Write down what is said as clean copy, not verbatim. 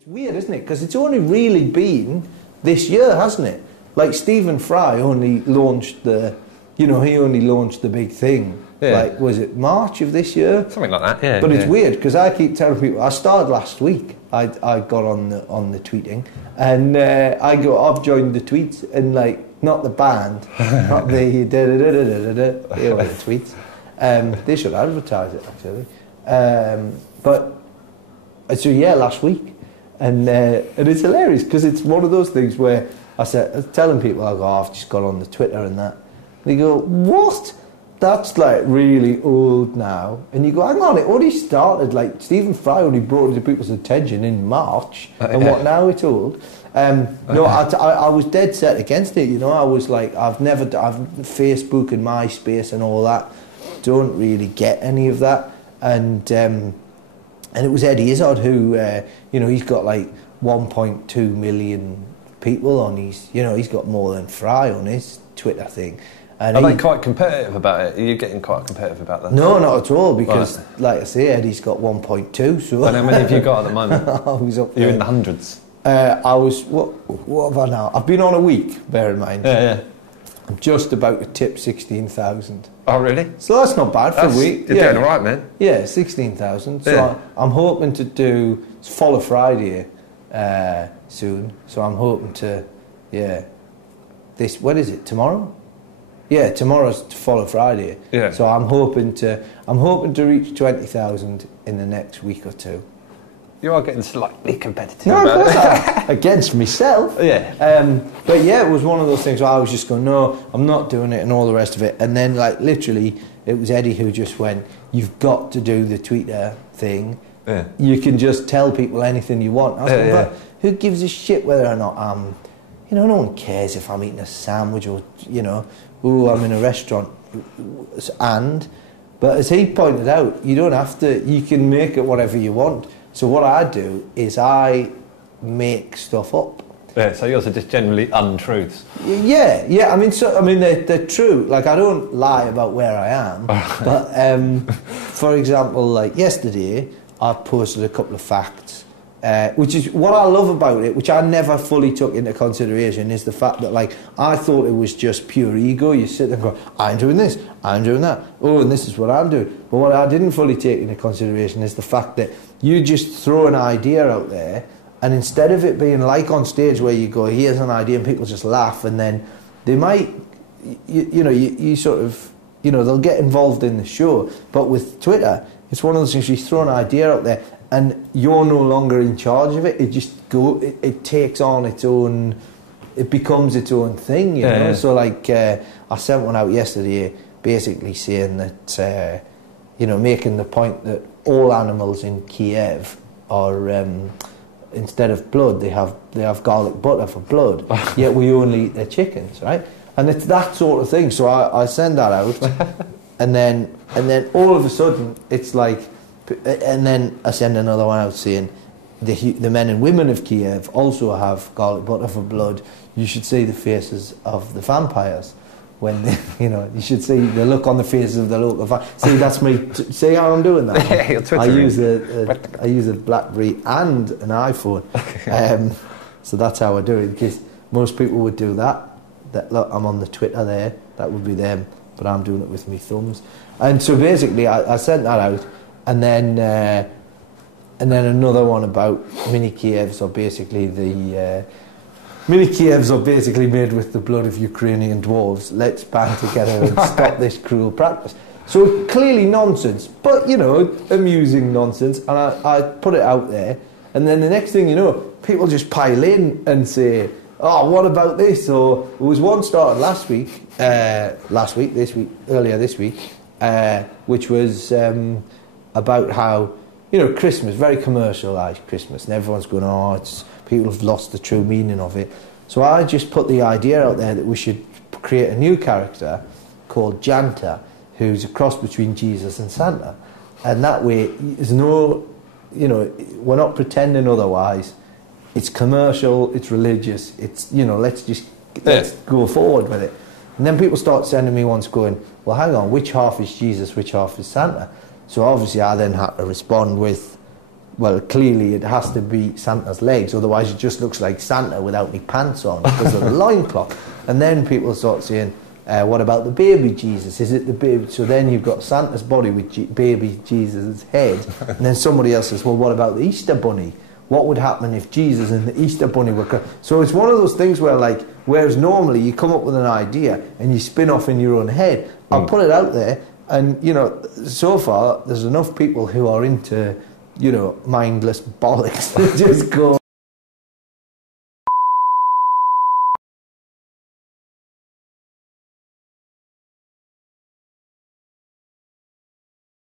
It's weird, isn't it? Because it's only really been this year, hasn't it? Like Stephen Fry only launched the, he only launched the big thing. Yeah. Like, was it March of this year? Something like that, yeah. But it's weird because I keep telling people, I started last week. I got on the tweeting, and I've joined the tweets, and like not the band, not the the tweets. They should advertise it actually. But so yeah, last week, and it's hilarious because it's one of those things where I was telling people, I go, I've just got on the Twitter and that. They go, what? That's like really old now. And you go, hang on, it only started, like Stephen Fry only brought it to people's attention in March, and what, now it's old? No, I was dead set against it, I was like, I've Facebook and MySpace and all that, don't really get any of that. And it was Eddie Izzard who, he's got like 1.2 million people on his, he's got more than Fry on his Twitter thing. And are they quite competitive about it? Are you getting quite competitive about that? No, not at all, because, like I say, Eddie's got 1.2, so... And how many have you got at the moment? I was up there. You're in the hundreds? I was... What have I now? I've been on a week, bear in mind. Yeah. I'm just about to tip 16,000. Oh, really? So that's not bad for a week. You're doing all right, man. Yeah, 16,000. So I'm hoping to do... It's Follow Friday soon, so I'm hoping to... Yeah. What is it, tomorrow? Yeah, tomorrow's Follow Friday. Yeah. So I'm hoping to reach 20,000 in the next week or two. You are getting slightly competitive. No, of course I against myself. Yeah. But yeah, it was one of those things where I was just going, no, I'm not doing it, and all the rest of it. And then, like, literally, it was Eddie who just went, you've got to do the Twitter thing. Yeah. You can just tell people anything you want. I was like, but who gives a shit whether or not I'm, no one cares if I'm eating a sandwich or, I'm in a restaurant, but as he pointed out, you don't have to, you can make it whatever you want. So what I do is I make stuff up. Yeah, so yours are just generally untruths. Yeah, they're true. Like, I don't lie about where I am, but for example, like yesterday, I posted a couple of facts. Which is what I love about it, which I never fully took into consideration, is the fact that, like, I thought it was just pure ego. You sit there and go, I'm doing this, I'm doing that, and this is what I'm doing. But what I didn't fully take into consideration is the fact that you just throw an idea out there, and instead of it being like on stage where you go, here's an idea, and people just laugh, and then they might, you sort of, they'll get involved in the show. But with Twitter, it's one of those things, you throw an idea out there, and you're no longer in charge of it. It just it takes on its own, it becomes its own thing, you know. So like, I sent one out yesterday, basically saying that, making the point that all animals in Kiev are, instead of blood, they have garlic butter for blood. Yet we only eat their chickens, right? And it's that sort of thing. So I send that out, and then all of a sudden it's like. And then I send another one out saying the men and women of Kiev also have garlic butter for blood. You should see the faces of the vampires when they, you should see the look on the faces of the local vampires. See, that's me. See how I'm doing that? Yeah, I use a BlackBerry and an iPhone. So that's how I do it, because most people would do that. Look, I'm on the Twitter there. That would be them, but I'm doing it with my thumbs. And so basically, I sent that out. And then another one about mini Kievs are basically mini Kievs are basically made with the blood of Ukrainian dwarves. Let's band together and stop this cruel practice. So clearly nonsense, but amusing nonsense. And I put it out there, and then the next thing you know, people just pile in and say, "Oh, what about this?" Or there was one started earlier this week, which was. About how, Christmas, very commercialised Christmas, and everyone's going, people have lost the true meaning of it. So I just put the idea out there that we should create a new character called Janta, who's a cross between Jesus and Santa. And that way, there's no, we're not pretending otherwise. It's commercial, it's religious, it's, let's go forward with it. And then people start sending me ones going, well, hang on, which half is Jesus, which half is Santa? So obviously I then had to respond with, well, clearly it has to be Santa's legs, otherwise it just looks like Santa without any pants on because of the loincloth. And then people start saying, what about the baby Jesus? Is it the baby? So then you've got Santa's body with baby Jesus' head, and then somebody else says, well, what about the Easter bunny? What would happen if Jesus and the Easter bunny were... So it's one of those things where, like, whereas normally you come up with an idea and you spin off in your own head, I'll put it out there, and, you know, so far there's enough people who are into, you know, mindless bollocks that just go,